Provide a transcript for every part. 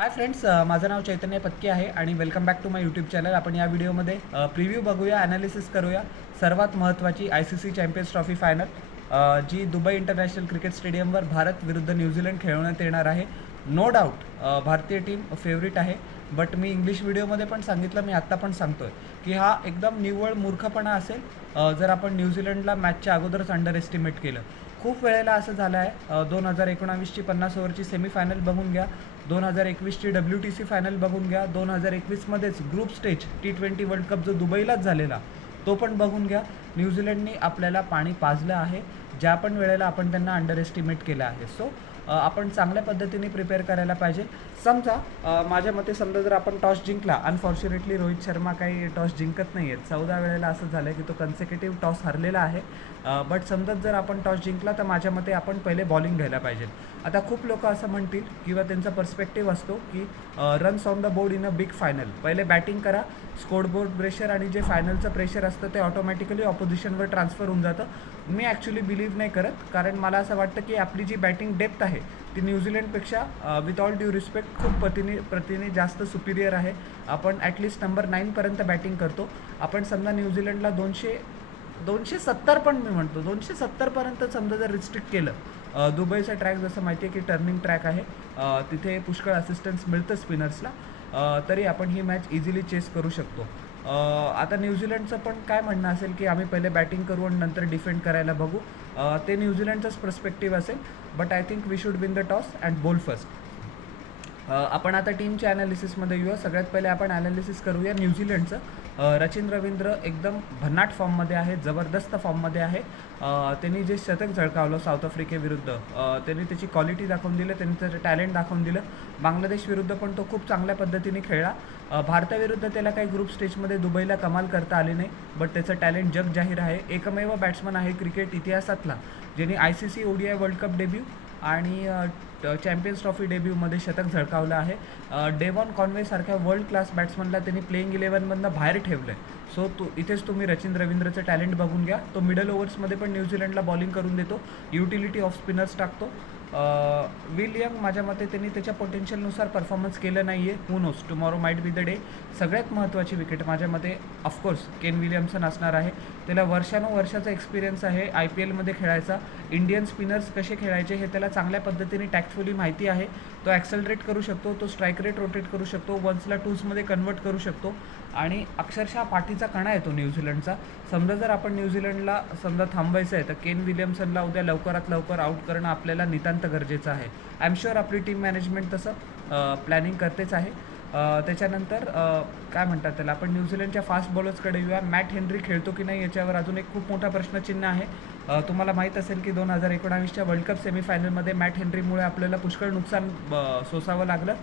Hi friends, माझं नाव चैतन्य पत्की आहे आणि welcome back to my YouTube channel. आपण या व्हिडिओमध्ये प्रिव्ह्यू बघूया, ॲनालिसिस करूया सर्वात महत्त्वाची ICC चॅम्पियन्स ट्रॉफी फायनल जी दुबई इंटरनॅशनल क्रिकेट स्टेडियमवर भारत विरुद्ध न्यूझीलंड खेळवण्यात येणार आहे. नो डाऊट भारतीय टीम फेवरेट आहे, बट मी इंग्लिश व्हिडिओमध्ये पण सांगितलं, मी आत्ता पण सांगतो आहे की हा एकदम निव्वळ मूर्खपणा असेल जर आपण न्यूझीलंडला मॅचच्या अगोदरच अंडर एस्टिमेट केलं. खूप वेळेला असं झालं आहे. 2019ची 50 ओव्हरची सेमीफायनल बघून घ्या, 2021ची WTC फायनल बघून घ्या, 2021मध्येच group stage T20 world cup जो दुबईलाच झालेला तो पण बघून घ्या. न्यूझीलंडनी आपल्याला पाणी पाजलं आहे, ज्या पण वेळेला आपण त्यांना अंडर एस्टिमेट केलं आहे. सो आपण चांगल्या पद्धतीने प्रिपेअर करायला पाहिजे. समजा माझ्या मते समजा जर आपण टॉस जिंकला, अनफॉर्च्युनेटली रोहित शर्मा काही टॉस जिंकत नाही आहेत. 14 वेळेला असं झालं आहे की तो कन्सेक्युटिव्ह टॉस हरलेला आहे. बट समजा जर आपण टॉस जिंकला तर माझ्या मते आपण पहिले बॉलिंग घ्यायला पाहिजे. आता खूप लोक असं म्हणतील किंवा त्यांचा पर्स्पेक्टिव्ह असतो की runs on the board in a big final, पहिले बॅटिंग करा, स्कोरबोर्ड प्रेशर आणि जे फायनलचं प्रेशर असतं ते ऑटोमॅटिकली ऑपोजिशनवर ट्रान्सफर होऊन जातं. मी ॲक्च्युली बिलीव्ह नाही करत, कारण मला असं वाटतं की आपली जी बॅटिंग डेप्थ आहे ती न्यूझीलंडपेक्षा विथ ऑल ड्यू रिस्पेक्ट खूप प्रतीने जास्त सुपिरियर आहे. आपण ॲटलिस्ट नंबर 9पर्यंत बॅटिंग करतो. आपण समजा न्यूझीलंडला 270 पण मी म्हणतो 270पर्यंत समजा जर रिस्ट्रिक्ट केलं. दुबईचा ट्रॅक जसं माहिती आहे की टर्निंग ट्रॅक आहे, तिथे पुष्कळ असिस्टन्स मिळतं स्पिनर्सला, तरी आपण ही मॅच इझिली चेस करू शकतो. आता न्यूझीलंडचं पण काय म्हणणं असेल की आम्ही पहिले बॅटिंग करू आणि नंतर डिफेंड करायला बघू. ते न्यूझीलंडचंच पर्स्पेक्टिव्ह असेल, but I think we should win the toss and bowl first. आपण आता टीमच्या ॲनालिसिसमध्ये येऊया. सगळ्यात पहिले आपण ॲनालिसिस करूया न्यूझीलंडचं. रचिन रवींद्र एकदम भन्नाट फॉर्ममध्ये आहे, जबरदस्त फॉर्ममध्ये आहे. त्यांनी जे शतक झळकावलं साऊथ आफ्रिकेविरुद्ध, त्यांनी त्याची क्वालिटी दाखवून दिलं, त्यांनी त्याचं टॅलेंट दाखवून दिलं. बांगलादेश विरुद्ध पण तो खूप चांगल्या पद्धतीने खेळला. भारताविरुद्ध त्याला काही ग्रुप स्टेजमध्ये दुबईला कमाल करता आली नाही, बट त्याचं टॅलेंट जग जाहीर आहे. एकमेव बॅट्समन आहे क्रिकेट इतिहासातला ज्यांनी ICC ODI world cup debut आणि चॅम्पियन्स ट्रॉफी डेब्यूमध्ये शतक झळकावलं आहे. डेव्हॉन कॉन्वेसारख्या वर्ल्ड क्लास बॅट्समनला त्यांनी प्लेइंग 11मधनं बाहेर ठेवलं आहे. सो इथेच तुम्ही रचिन रवींद्रचं टॅलेंट बघून घ्या. तो मिडल ओव्हर्समध्ये पण न्यूझीलंडला बॉलिंग करून देतो, युटिलिटी ऑफ स्पिनर्स टाकतो. विल यंग माझ्या मते त्यांनी त्याच्या पोटेन्शियलनुसार परफॉर्मन्स केलं नाही आहे. Who knows, tomorrow might be the day. सगळ्यात महत्त्वाची विकेट माझ्या मते ऑफकोर्स केन विलियमसन असणार आहे. त्याला वर्षानुवर्षाचा एक्सपिरियन्स आहे IPLमध्ये खेळायचा. इंडियन स्पिनर्स कसे खेळायचे हे त्याला चांगल्या पद्धतीने टॅक्टफुली माहिती आहे. तो ॲक्सेलरेट करू शकतो, तो स्ट्राईक रेट रोटेट करू शकतो, वन्सला टूजमध्ये कन्वर्ट करू शकतो आणि अक्षरशः पाठीचा कणा येतो न्यूझीलंडचा. समजा जर आपण न्यूझीलंडला समजा थांबायचं आहे तर केन विलियमसनला उद्या लवकरात लवकर आऊट करणं आपल्याला नितांत गरजेचं आहे. आय एम शुअर आपली टीम मॅनेजमेंट तसं प्लॅनिंग करतेच आहे. त्याच्यानंतर काय म्हणतात त्याला, आपण न्यूझीलंडच्या फास्ट बॉलर्सकडे येऊया. मॅट हेनरी खेळतो की नाही याच्यावर अजून एक खूप मोठा प्रश्नचिन्ह आहे. तुम्हाला माहीत असेल की 2019च्या वर्ल्ड कप सेमीफायनलमध्ये मॅट हेनरीमुळे आपल्याला पुष्कळ नुकसान सोसावं लागलं.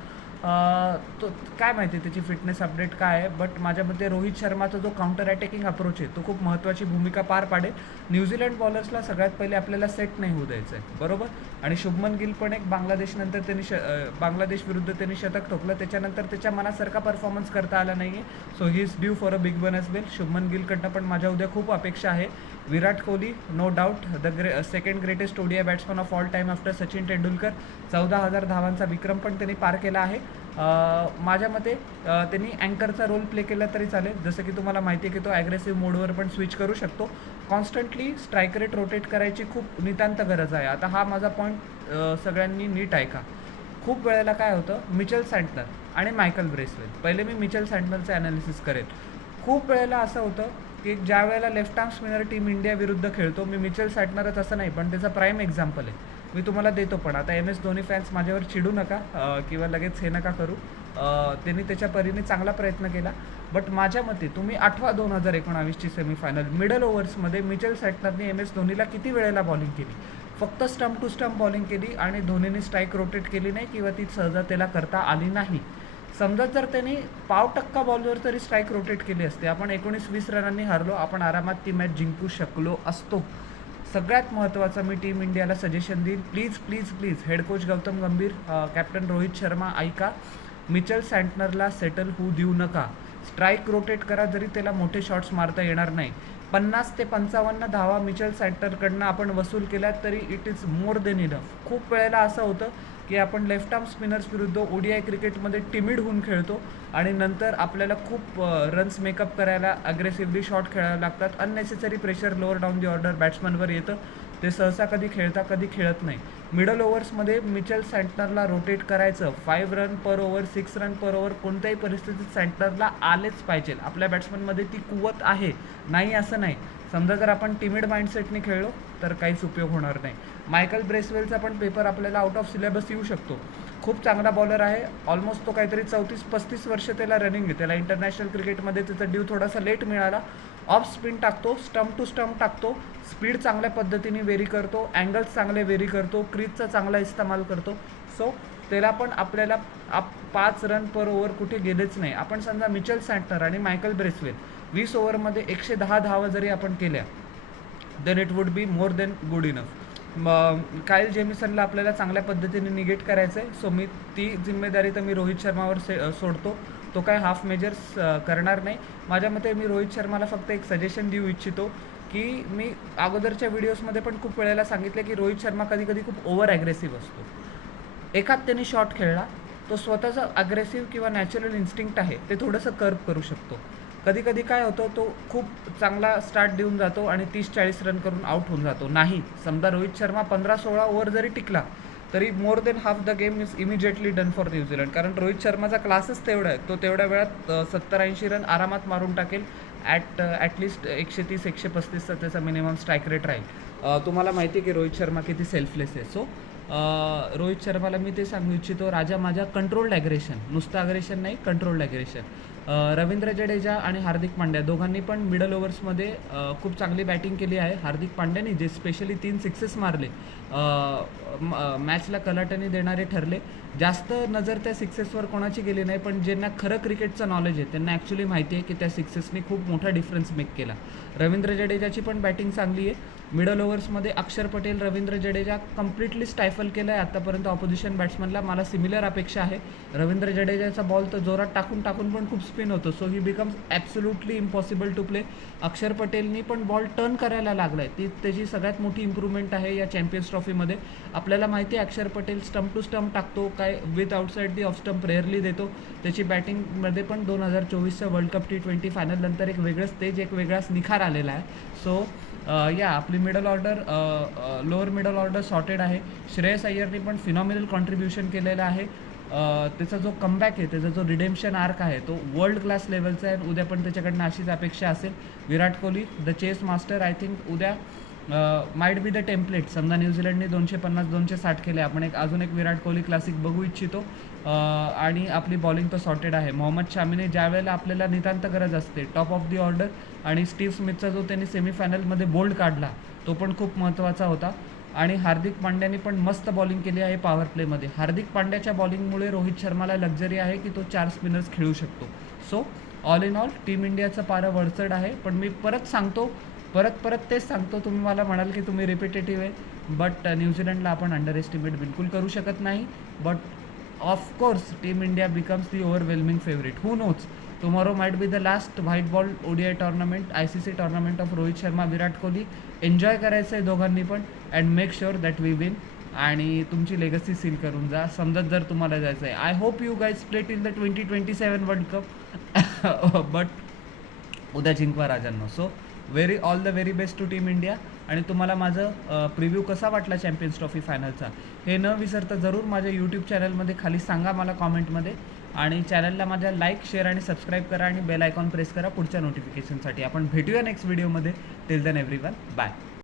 तो काय माहिती त्याची फिटनेस अपडेट काय आहे, बट माझ्या मते रोहित शर्माचा जो काउंटर अटॅकिंग अप्रोच आहे तो खूप महत्त्वाची भूमिका पार पाडेल. न्यूझीलंड बॉलर्सला सगळ्यात पहिले आपल्याला सेट नाही होऊ द्यायचं आहे, बरोबर. आणि शुभमन गिल पण एक बांगलादेशनंतर त्यांनी बांगलादेश विरुद्ध त्यांनी शतक ठोकलं, त्याच्यानंतर त्याच्या मनासारखा परफॉर्मन्स करता आला नाही आहे. So he is due for a big one as well. Shubman गिलकडनं पण माझ्या उद्या खूप अपेक्षा आहे. Virat Kohli no doubt second greatest ODI batsman of all time after Sachin Tendulkar. 14,000 धावांचा विक्रम पण त्यांनी पार केला आहे. माझ्या मते त्यांनी अँकरचा रोल प्ले केला तरी चालेल. जसं की तुम्हाला माहिती आहे की तो ॲग्रेसिव्ह मोडवर पण स्विच करू शकतो. कॉन्स्टंटली स्ट्राईक रेट रोटेट करायची खूप नितांत गरज आहे. आता हा माझा पॉईंट सगळ्यांनी नीट ऐका. खूप वेळेला काय होतं, मिचेल सँटनर आणि मायकल ब्रेसवेल, पहिले मी मिचेल सँटनरचं ॲनालिसिस करेन. खूप वेळेला असं होतं की ज्या वेळेला left arm spinner team India विरुद्ध खेळतो, मी मिचेल सँटनरच असं नाही पण त्याचा प्राईम एक्झाम्पल आहे, मी तुम्हाला देतो. पण आता MS धोनी फॅन्स माझ्यावर चिडू नका किंवा लगेच हे नका करू. त्यांनी त्याच्या परीने चांगला प्रयत्न केला, बट माझ्या मते तुम्ही आठवा 2019ची सेमीफायनल मिडल ओव्हर्समध्ये मिचेल सँटनरने MS धोनीला किती वेळेला बॉलिंग केली, फक्त स्टंप टू स्टंप बॉलिंग केली आणि धोनीने स्ट्राईक रोटेट केली नाही किंवा ती सहजतेला करता आली नाही. समजा जर त्यांनी 0.5% बॉलवर तरी स्ट्राईक रोटेट केली असते, आपण 19-20 रनांनी हारलो, आपण आरामात ती मॅच जिंकू शकलो असतो. सगळ्यात महत्त्वाचं मी टीम इंडियाला सजेशन देईन, please please please head coach Gautam गंभीर, कॅप्टन रोहित शर्मा, ऐका, मिचेल सँटनरला सेटल होऊ देऊ नका. स्ट्राईक रोटेट करा, जरी त्याला मोठे शॉट्स मारता येणार नाही. 50 ते 55 धावा मिचेल सँटनरकडनं आपण वसूल केल्या तरी it is more than enough. खूप वेळेला असं होतं की आपण लेफ्ट आर्म स्पिनर्स विरुद्ध ODI क्रिकेटमध्ये टिमिड होऊन खेळतो आणि नंतर आपल्याला खूप रन्स मेकअप करायला अग्रेसिव्हली शॉट खेळायला लागतात. Unnecessary pressure lower down the order बॅट्समनवर येतं. ते सहसा कधी खेळत नाही. मिडल ओव्हर्समध्ये मिचेल सँटनरला रोटेट करायचं. 5 run per over, 6 run per over कोणत्याही परिस्थितीत सँटनरला आलेच पाहिजे. आपल्या बॅट्समनमध्ये ती कुवत आहे, नाही असं नाही. समजा जर आपण टिमिड माइंडसेटने खेळलो तर काहीच उपयोग होणार नाही. मायकल ब्रेसवेलचा पण पेपर आपल्याला आउट ऑफ सिलेबस येऊ शकतो. खूप चांगला बॉलर आहे. ऑलमोस्ट तो काहीतरी 34-35 वर्ष त्याला रनिंग आहे. त्याला इंटरनॅशनल क्रिकेटमध्ये त्याचा ड्यू थोडासा लेट मिळाला. ऑफ स्पिन टाकतो, स्टंप टू स्टंप टाकतो, स्पीड चांगल्या पद्धतीने वेरी करतो, अँगल्स चांगले वेरी करतो, क्रीजचा चांगला इस्तेमाल करतो. सो त्याला पण आपल्याला 5 रन पर ओव्हर कुठे गेलेच नाही. आपण समजा मिचेल सँटनर आणि मायकल ब्रेसवेल 20 ओव्हरमध्ये 110 धावा जरी आपण केल्या then it would be more than good enough. Kyle जेमिसनला आपल्याला चांगल्या पद्धतीने निगेट करायचं आहे. सो मी ती जिम्मेदारी तर मी रोहित शर्मावर सोडतो. तो काय हाफ मेजर्स करणार नाही. माझ्या मते मी रोहित शर्माला फक्त एक सजेशन देऊ इच्छितो की मी अगोदरच्या व्हिडिओजमध्ये पण खूप वेळेला सांगितले की रोहित शर्मा कधी कधी खूप ओव्हर ॲग्रेसिव्ह असतो. एखाद त्यांनी शॉट खेळला तो स्वतःचं अग्रेसिव्ह किंवा नॅचरल इन्स्टिंक्ट आहे ते थोडंसं कर्व करू शकतो. कधी कधी काय होतं, तो खूप चांगला स्टार्ट देऊन जातो आणि 30-40 रन करून आउट होऊन जातो. नाही, समजा रोहित शर्मा 15-16 ओव्हर जरी टिकला तरी more than half the game is immediately done for New Zealand. कारण रोहित शर्माचा क्लासच तेवढा आहे. तो तेवढ्या वेळात 70-80 रन आरामात मारून टाकेल. ॲटलिस्ट 130-135चा त्याचा मिनिमम स्ट्राईक रेट राहील. तुम्हाला माहिती आहे की रोहित शर्मा किती सेल्फलेस आहे. सो रोहित शर्माला मी ते सांगू इच्छितो, राजा माझा कंट्रोल्ड ॲग्रेशन, नुसतं ॲग्रेशन नाही, कंट्रोल्ड ॲग्रेशन. रवींद्र जडेजा आणि हार्दिक पांड्या दोघांनी पण मिडल ओव्हर्समध्ये खूप चांगली बॅटिंग केली आहे. हार्दिक पांड्याने जे स्पेशली 3 सिक्सेस मारले, मॅचला कलाटणी देणारे ठरले. जास्त नजर त्या सिक्सेसवर कोणाची गेली नाही, पण ज्यांना खरं क्रिकेटचं नॉलेज आहे त्यांना ॲक्च्युली माहिती आहे की त्या सिक्सेसने खूप मोठा डिफरन्स मेक केला. रवींद्र जडेजाची पण बॅटिंग चांगली आहे. मिडल ओव्हर्समध्ये अक्षर पटेल, रवींद्र जडेजा कम्प्लिटली स्टायफल केलं आहे आत्तापर्यंत ऑपोजिशन बॅट्समनला. मला सिमिलर अपेक्षा आहे. रवींद्र जडेजाचा बॉल तर जोरात टाकून पण खूप स्पिन होतो. So he becomes absolutely impossible to play. Axar पटेलनी पण बॉल टर्न करायला लागला आहे. ती त्याची सगळ्यात मोठी इम्प्रूव्हमेंट आहे या चॅम्पियन्स ट्रॉफीमध्ये. आपल्याला माहिती आहे अक्षर पटेल स्टंप टू स्टंप टाकतो, काय with outside the off stump rarely देतो. त्याची बॅटिंगमध्ये पण 2024च्या वर्ल्ड कप T20 फायनल नंतर एक वेगळं स्टेज, एक वेगळाच निखार आलेला आहे. सो या आपली middle order, lower middle order sorted आहे. श्रेयस अय्यरनी पण फिनॉमिनल कॉन्ट्रीब्युशन केलेलं आहे. त्याचा जो कमबॅक आहे, त्याचा जो रिडेम्पशन आर्क आहे तो वर्ल्ड क्लास लेवलचा आहे. उद्या पण त्याच्याकडनं अशीच अपेक्षा असेल. Virat Kohli the chase master, I think उद्या माइट बी द टेम्पलेट. समजा न्यूझीलंडने 250-260 केले, आपण अजून एक विराट कोहली क्लासिक बघू इच्छितो. आणि आपली बॉलिंग तर सॉर्टेड आहे. मोहम्मद शामीने ज्या वेळेला आपल्याला नितांत गरज असते टॉप ऑफ दी ऑर्डर, आणि स्टीव्ह स्मिथचा जो त्यांनी सेमीफायनलमध्ये बोल्ड काढला तो पण खूप महत्त्वाचा होता. आणि हार्दिक पांड्याने पण मस्त बॉलिंग केली आहे पॉवर प्लेमध्ये. हार्दिक पांड्याच्या बॉलिंगमुळे रोहित शर्माला लक्झरी आहे की तो 4 स्पिनर्स खेळू शकतो. So all in all team इंडियाचं पारं वरचढ आहे. पण मी परत सांगतो, परत तेच सांगतो. तुम्ही मला म्हणाल की तुम्ही रिपिटेटिव्ह आहे, बट न्यूझीलंडला आपण अंडर एस्टिमेट बिलकुल करू शकत नाही. But of course team India becomes the overwhelming favourite. Who knows, tomorrow might be the last white ball ODI tournament, ICC tournament of Rohit Sharma, Virat Kohli. Enjoy करायचं आहे दोघांनी पण, and make sure that we win. आणि तुमची लेगसी सील करून जा समजत जर तुम्हाला जायचं आहे. I hope you guys play till the 2027 world cup, but उद्या जिंकवा राजांनो. So all the very best to team India. आणि तुम्हाला माझं प्रिव्ह्यू कसा वाटला चॅम्पियन्स ट्रॉफी फायनलचा हे न विसरता जरूर माझ्या यूट्यूब चॅनलमध्ये खाली सांगा मला कॉमेंटमध्ये. आणि चॅनलला माझ्या लाईक, शेअर आणि सबस्क्राईब करा आणि बेल आयकॉन प्रेस करा पुढच्या नोटिफिकेशनसाठी. आपण भेटूया नेक्स्ट व्हिडिओमध्ये. Till then everyone, bye.